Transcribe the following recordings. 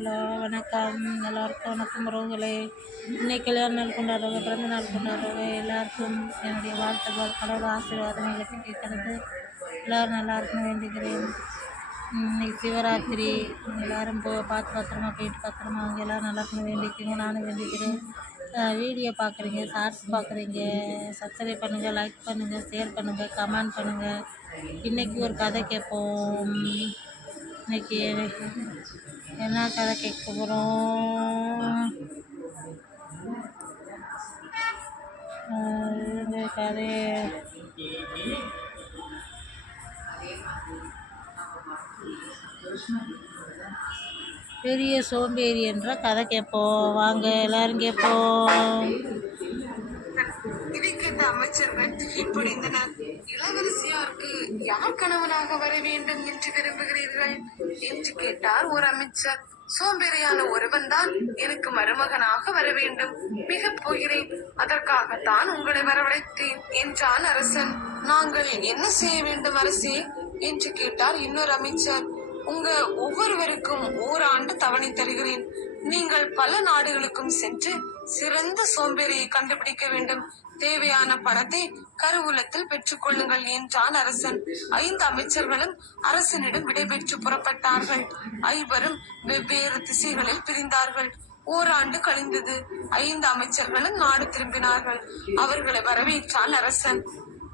Hello, வணக்கம். எல்லாருக்கும் வணக்கம் உறவுகளே. இன்னைக்கு கல்யாண நாள் கொண்டாடுறவங்க, பிறந்த நாள் கொண்டாடுறவங்க எல்லாருக்கும் என்னுடைய வாழ்த்துக்கள். கடவுள் ஆசீர்வாதம் எங்களுக்கு கேட்கறது. எல்லோரும் நல்லா இருக்குன்னு வேண்டிக்கிறேன். இன்னைக்கு சிவராத்திரி. எல்லோரும் பார்த்து பத்திரமா போயிட்டு பத்திரமா அவங்க எல்லோரும் நல்லா இருக்குன்னு வேண்டிக்கிறீங்க. நானும் வேண்டிக்கிறேன். வீடியோ பார்க்குறீங்க, ஷார்ட்ஸ் பார்க்குறீங்க, சப்ஸ்கிரைப் பண்ணுங்கள், லைக் பண்ணுங்கள், ஷேர் பண்ணுங்கள், கமெண்ட் பண்ணுங்கள். இன்றைக்கி ஒரு கதை கேட்போம். இன்னைக்கு என்ன கதை கேட்க போகிறோம்? இந்த கதை பெரிய சோம்பேறி என்ற கதை கேட்போம். வாங்க எல்லாரும் கேட்போம். இதை கேட்ட அமைச்சர்கள் இப்படிந்தனர். இளவரசியாருக்கு யார் கணவனாக வர வேண்டும் என்று விரும்புகிறீர்கள் என்று கேட்டார் ஒரு அமைச்சர். சோம்பேறியான ஒருவன் தான் எனக்கு மருமகனாக வர வேண்டும். மிக போகிறேன், அதற்காகத்தான் உங்களை வரவழைத்தேன் என்றான் அரசன். நாங்கள் என்ன செய்ய வேண்டும் அரசே என்று கேட்டார் இன்னொரு அமைச்சர். உங்க ஒவ்வொருவருக்கும் ஓராண்டு தவணை தருகிறேன். நீங்கள் பல நாடுகளுக்கும் சென்று சிறந்த சோம்பேறியை கண்டுபிடிக்க வேண்டும். தேவையான பணத்தை கருவூலத்தில் பெற்றுக் கொள்ளுங்கள் என்றான் அரசன். 5 அமைச்சர்களும் அரசனிடம் விடைபெற்று புறப்பட்டார்கள். 5 வெவ்வேறு திசைகளில் பிரிந்தார்கள். ஓராண்டு கழிந்தது. 5 அமைச்சர்களும் நாடு திரும்பினார்கள். அவர்களை வரவேற்றான் அரசன்.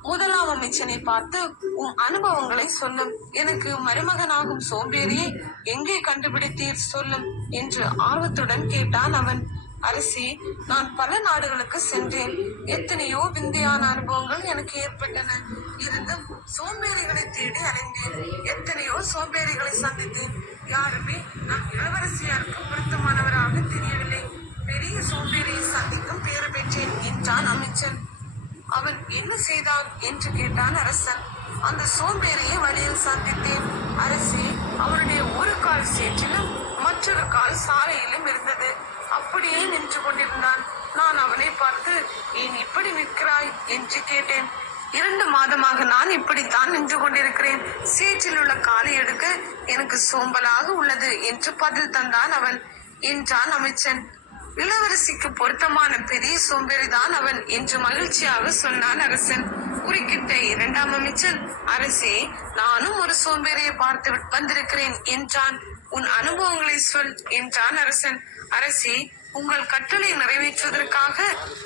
முதலாம் அமைச்சனை பார்த்து, உன் அனுபவங்களை சொல்லும். எனக்கு மருமகனாகும் சோம்பேறியை எங்கே கண்டுபிடித்தீர் சொல்லும் என்று ஆர்வத்துடன் கேட்டான் அவன். அரசி, நான் பல நாடுகளுக்கு சென்றேன். எத்தனையோ விந்தையான அனுபவங்கள் எனக்கு ஏற்பட்டன. இருந்தும் சோம்பேறிகளை தேடி அலைந்தேன். எத்தனையோ சோம்பேறிகளை சந்தித்தேன். யாருமே நான் இளவரசியாருக்கு பொருத்தமானவராக தெரியவில்லை. பெரிய சோம்பேறியை சந்திக்கும் பேறு பெற்றேன் என்றான் அமைச்சன். அவன் என்ன செய்தான் என்று கேட்டான் அரசன். அந்த சோம்பேறியை வழியில் சந்தித்தேன் அரசே. அவனுடைய ஒரு கால் சேற்றிலும் மற்றொரு கால் சாலையிலும் இருந்தது. அப்படியே நின்று கொண்டிருந்தான். நான் அவனை பார்த்து, ஏன் இப்படி நிற்கிறாய் என்று கேட்டேன். 2 மாதமாக நான் இப்படித்தான் நின்று கொண்டிருக்கிறேன். சேற்றில் உள்ள காலை எடுக்க எனக்கு சோம்பலாக உள்ளது என்று பதில் தந்தான் அவன் என்றான் அமைச்சன். இளவரசிக்கு பொருத்தமான பெரிய சோம்பேறிதான் அவன் என்று மகிழ்ச்சியாக சொன்னான் அரசன். குறுக்கிட்ட 2ஆம் அமைச்சன், அரசே, நானும் ஒரு சோம்பேறியை பார்த்து வந்திருக்கிறேன் என்றான். உன் அனுபவங்களை சொல் என்றான் அரசன். அரசே, உங்கள் கட்டளை நிறைவேற்றுவதற்காக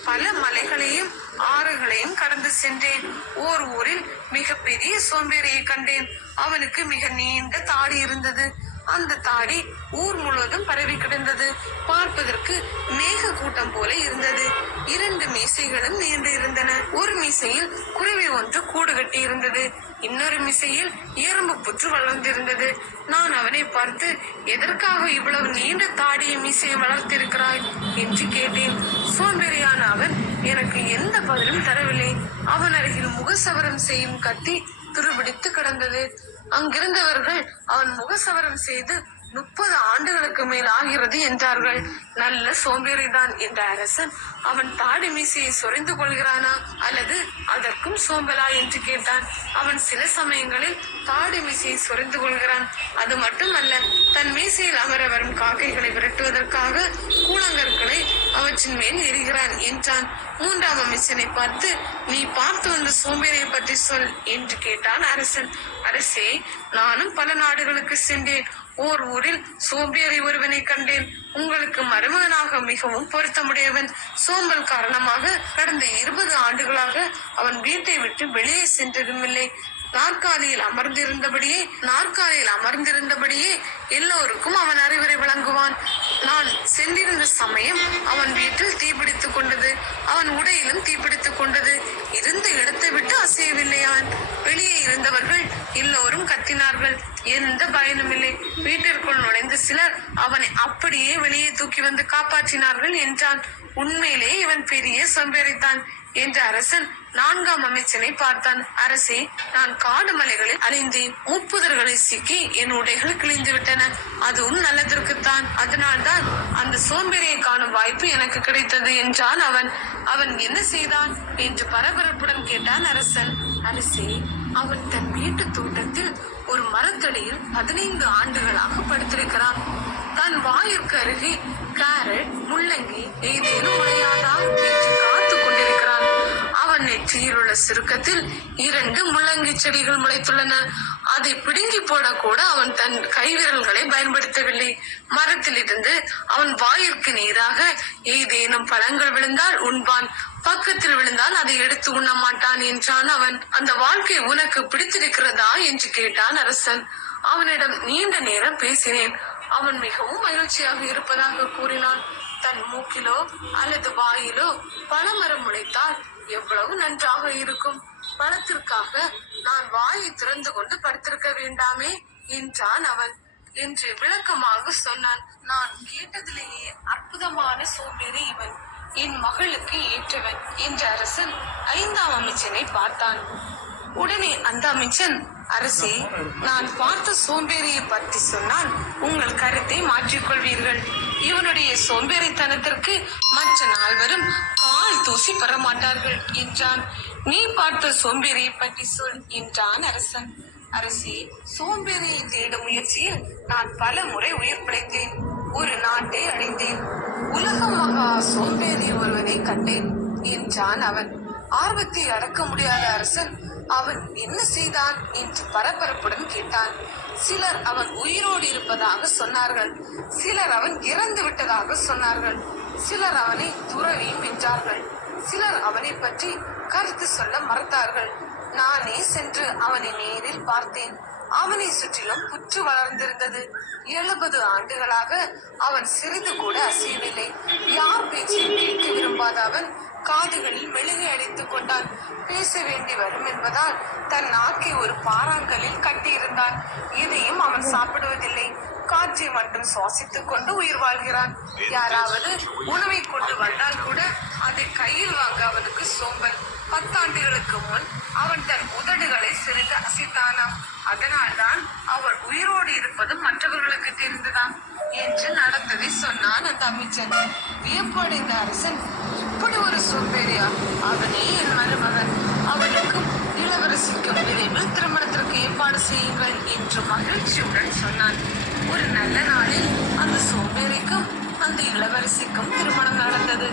பல மலைகளையும் ஆறுகளையும் கடந்து சென்றேன். ஓர் ஊரில் மிக பெரிய சோம்பேறியை கண்டேன். அவனுக்கு மிக நீண்ட தாடி இருந்தது. அந்த தாடி ஊர் முழுவதும் பரவி கிடந்தது. பார்ப்பதற்கு மேக கூட்டம் போல இருந்தது. 2 மீசைகளும் நீண்டு இருந்தன. ஒரு மீசையில் குருவி ஒன்று கூடு கட்டி இருந்தது. இன்னொரு மீசையில் எறும்பு புற்று வளர்ந்திருந்தது. நான் அவனை பார்த்து, எதற்காக இவ்வளவு நீண்ட தாடிய மீசையை வளர்த்திருக்கிறாய் என்று கேட்டேன். சோம்பேறியான அவன் எனக்கு எந்த பதிலும் தரவில்லை. அவன் அருகில் முகசவரம் செய்யும் கத்தி துருபிடித்து கிடந்தது. அங்கிருந்தவர்கள் அவன் முகசவரம் செய்து 30 ஆண்டுகளுக்கு மேல் ஆகிறது என்றார்கள். நல்ல சோம்பேறிதான் என்ற அரசன் அவன் தாடி மீசையை சொரிந்து கொள்கிறானா அல்லது அதற்கும் சோம்பலா என்று கேட்டான். அவன் சில சமயங்களில் தாடி மீசையை சொரிந்து கொள்கிறான். அது மட்டுமல்ல, தன் மீசையில் அமர வரும் காக்கைகளை விரட்டுவதற்காக கூழங்கற்களை அவற்றின் மேல் எரிகிறான் என்றான். 3ஆம் அமைச்சனை பார்த்து, நீ பார்த்து வந்த சோம்பேறியை பற்றி சொல் என்று கேட்டான் அரசன். அரசே, நானும் பல நாடுகளுக்கு சென்றேன். ஓர் ஊரில் சோம்பேறி ஒருவனை கண்டேன். உங்களுக்கு மருமகனாக மிகவும் பொருத்தமுடையவன். சோம்பல் காரணமாக கடந்த 20 ஆண்டுகளாக அவன் வீட்டை விட்டு வெளியே சென்றதுமில்லை. நாற்காலியில் அமர்ந்திருந்தபடியே எல்லோருக்கும் அவன் அறிவுரை வழங்குவான். நான் சென்றிருந்த சமயம் அவன் வீட்டில் தீப்பிடித்துக் கொண்டது. அவன் உடையிலும் தீப்பிடித்துக் கொண்டது. இருந்த இடத்தை விட்டு அசையவில்லையான். வெளியே இருந்தவர்கள் எல்லோரும் கத்தினார்கள். எந்த பயனும் இல்லை. வீட்டிற்குள் நுழைந்த சிலர் அவனை அப்படியே வெளியே தூக்கி வந்து காப்பாற்றினார்கள் என்றான். உண்மையிலே இவன் பெரிய சோம்பேறித்தான் என்ற அரசன் 4ஆம் அமைச்சனை பார்த்தான். அரசே, நான் காடு மலைகளில் அலைந்தேன். முப்புதர்களில் சிக்கி என் உடைகள் கிழிந்து விட்டன. அதுவும் நல்லதற்குத்தான். அதனால்தான் அந்த சோம்பேறியை காணும் வாய்ப்பு எனக்கு கிடைத்தது என்றான் அவன். அவன் என்ன செய்தான் என்று பரபரப்புடன் கேட்டான் அரசன். அரசே, அவன் தன் வீட்டு தோட்டத்தில் ஒரு மரத்தடியில் 15 ஆண்டுகளாக படுத்திருக்கிறான். தன் வாய் அருகே கேரட், முள்ளங்கி ஏதேனும் முளையாதா என்று காத்து கொண்டிருக்கிறான். அவன் நெற்றியில் உள்ள சுருக்கத்தில் 2 முள்ளங்கி செடிகள் முளைத்துள்ளன. அதை பிடுங்கி போட கூட அவன் தன் கைவிரல்களை பயன்படுத்தவில்லை. மரத்தில் இருந்து அவன் வாயிற்கு நேராக ஏதேனும் பழங்கள் விழுந்தால் உண்பான், பக்கத்தில் விழுந்தால் அதை எடுத்து உண்ண மாட்டான் என்றான் அவன். அந்த வாழ்க்கை உனக்கு பிடித்திருக்கிறதா என்று கேட்டான் அரசன். அவனிடம் நீண்ட நேரம் பேசினேன். அவன் மிகவும் மகிழ்ச்சியாக இருப்பதாக கூறினான். தன் மூக்கிலோ அல்லது வாயிலோ பழமரம் முளைத்தால் எவ்வளவு நன்றாக இருக்கும். பழத்திற்காக நான் வாயை திறந்து கொண்டு படுத்திருக்க வேண்டாமே என்றான் அவன் என்று விளக்கமாக சொன்னான். நான் கேட்டதிலேயே அற்புதமான சோம்பேறி இவன், என் மகளுக்கு ஏற்றவன் என்ற அரசன் 5ஆம் அமைச்சனை பார்த்தான். உடனே அந்த அமைச்சன், அரசே, நான் பார்த்த சோம்பேறியை பற்றி சொன்னால் உங்கள் கருத்தை மாற்றிக்கொள்வீர்கள். இவனுடைய சோம்பேறித்தனத்திற்கு மற்ற நால்வரும் கால் தூசி பெற மாட்டார்கள் என்றான். நீ பார்த்த சோம்பேறியை பற்றி சொல் என்றான் அரசன். அரசே, சோம்பேறியை தேடும் முயற்சியில் நான் பல முறை உயிர் பிழைத்தேன். ஒரு நாட்டை அடைந்தேன். உலக மகா சோம்பேறி ஒருவனை கண்டேன் என்றான் அவன். ஆர்வத்தை அடக்க முடியாத அரசன் அவன் என்ன செய்தான் என்று பரபரப்புடன் கேட்டான். சிலர் அவன் உயிரோடு இருப்பதாக சொன்னார்கள், சிலர் அவன் இறந்து விட்டதாக சொன்னார்கள், சிலர் அவனை துறவியும் என்றார்கள், சிலர் அவனை பற்றி கருத்து சொல்ல மறுத்தார்கள். நானே சென்று அவனை நேரில் பார்த்தேன். அவனை சுற்றிலும் புற்று வளர்ந்திருந்தது. 70 ஆண்டுகளாக அவன் சிறிது கூட அசையவில்லை. யார் பேச்சையும் கேட்க விரும்பாத அவன் காதுகளில் மெழுகை அடித்துக் கொண்டான். பேச வேண்டி வரும் என்பதால் தன் நாக்கை ஒரு பாறாங்கல்லில் கட்டியிருந்தான். இதையும் அவன் சாப்பிடுவதில்லை. காற்றை மட்டும் சுவாசித்துக் கொண்டு உயிர் வாழ்கிறான். யாராவது உணவை கொண்டு வந்தால் கூட அதை கையில் வாங்க அவனுக்கு சோம்பல். 10 ஆண்டுகளுக்கு முன் அவன் தன் உதடுகளை சிறிது அசைத்தானாம். அதனால்தான் அவன் உயிரோடு இருப்பது மற்றவர்களுக்கு தெரிந்துதான் என்று நடந்ததை சொன்னான் அந்த அமைச்சன். வியப்படைந்த அரசன், இப்படி ஒரு சோம்பேறியா? அவனே என் மருமகன். அவனுக்கும் இளவரசிக்கும் விரைவில் திருமணத்திற்கு ஏற்பாடு செய்யுங்கள் என்று மகிழ்ச்சியுடன் சொன்னான். ஒரு நல்ல நாளில் அந்த சோம்பேறிக்கும் அந்த இளவரசிக்கும் திருமணம் நடந்தது.